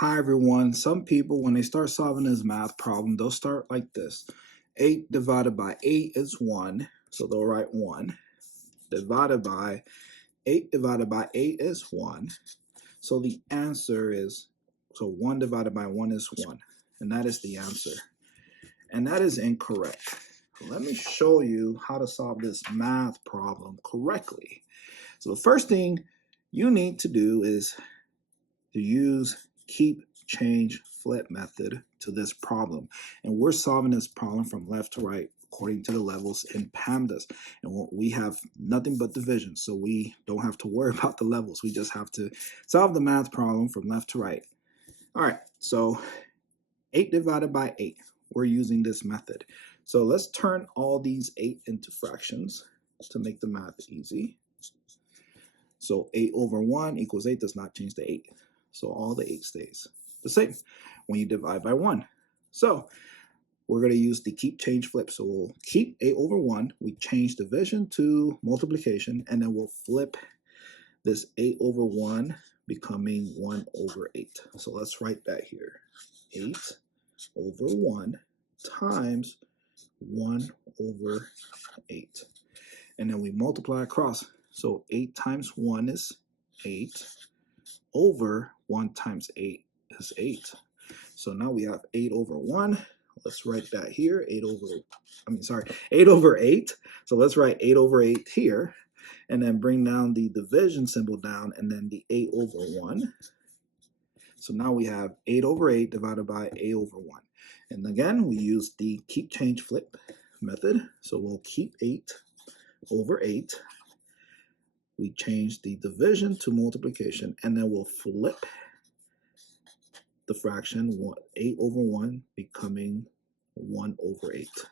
Hi everyone. Some people, when they start solving this math problem, they'll start like this. 8 divided by 8 is 1. So they'll write 1. Divided by 8 divided by 8 is 1. So the answer is, 1 divided by 1 is 1. And that is the answer. And that is incorrect. Let me show you how to solve this math problem correctly. So the first thing you need to do is to use keep, change, flip method to this problem. And we're solving this problem from left to right according to the levels in PEMDAS. And we have nothing but division, so we don't have to worry about the levels. We just have to solve the math problem from left to right. All right, so 8 divided by 8. We're using this method. So let's turn all these 8 into fractions to make the math easy. So 8 over 1 equals 8 does not change the 8. So all the 8 stays the same when you divide by 1. So we're going to use the keep, change, flip. So we'll keep 8 over 1. We change division to multiplication, and then we'll flip this 8 over 1 becoming 1 over 8. So let's write that here. 8 over 1 times 1 over 8. And then we multiply across. So 8 times 1 is 8 over 1 times 8 is 8. So now we have 8 over 1. Let's write that here. 8 over 8. So let's write 8 over 8 here. And then bring down the division symbol down, and then the 8 over 1. So now we have 8 over 8 divided by 8 over 1. And again, we use the keep, change, flip method. So we'll keep 8 over 8. We change the division to multiplication, and then we'll flip the fraction 8 over 1 becoming 1 over 8.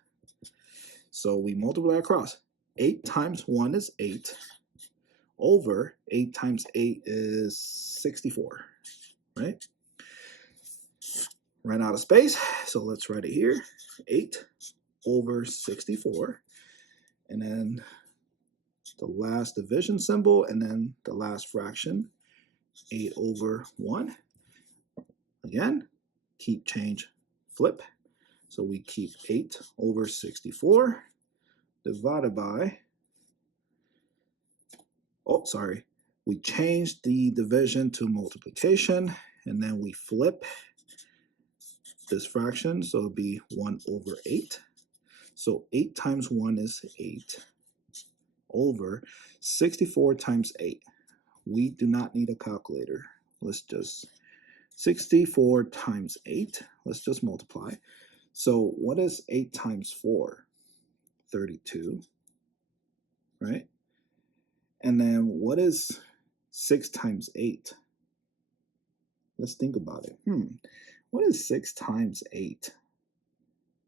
So we multiply across. 8 times 1 is 8 over 8 times 8 is 64, right? Ran out of space, so let's write it here. 8 over 64, and then the last division symbol, and then the last fraction, 8 over 1. Again, keep, change, flip. So we keep 8 over 64 divided by, we change the division to multiplication, and then we flip this fraction, so it'll be 1 over 8. So 8 times 1 is 8 over 64 times 8. We do not need a calculator. Let's just 64 times 8. Let's just multiply. So what is 8 times 4? 32, right? And then what is 6 times 8? Let's think about it. What is 6 times 8?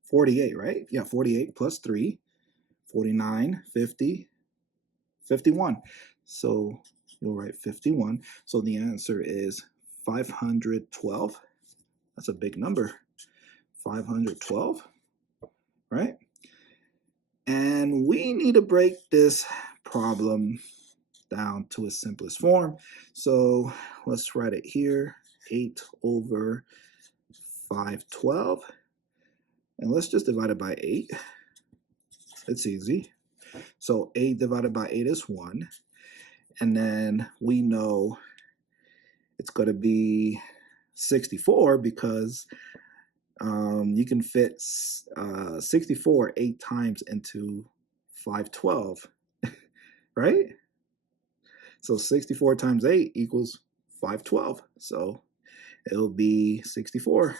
48, right? Yeah, 48 plus 3, 49, 50, 51. So you'll write 51. So the answer is 512. That's a big number. 512, right? And we need to break this problem down to its simplest form. So let's write it here. 8 over 512. And let's just divide it by 8. It's easy. So 8 divided by 8 is 1. And then we know it's going to be 64 because you can fit 64 8 times into 512, right? So 64 times 8 equals 512. So it'll be 64.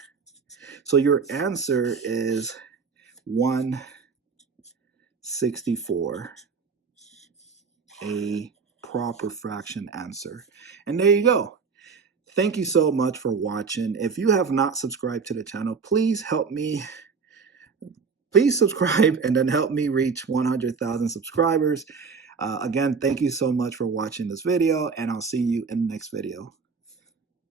So your answer is 1/64, a proper fraction answer. And there you go. Thank you so much for watching. If you have not subscribed to the channel, please subscribe and then help me reach 100,000 subscribers. Again, thank you so much for watching this video, and I'll see you in the next video.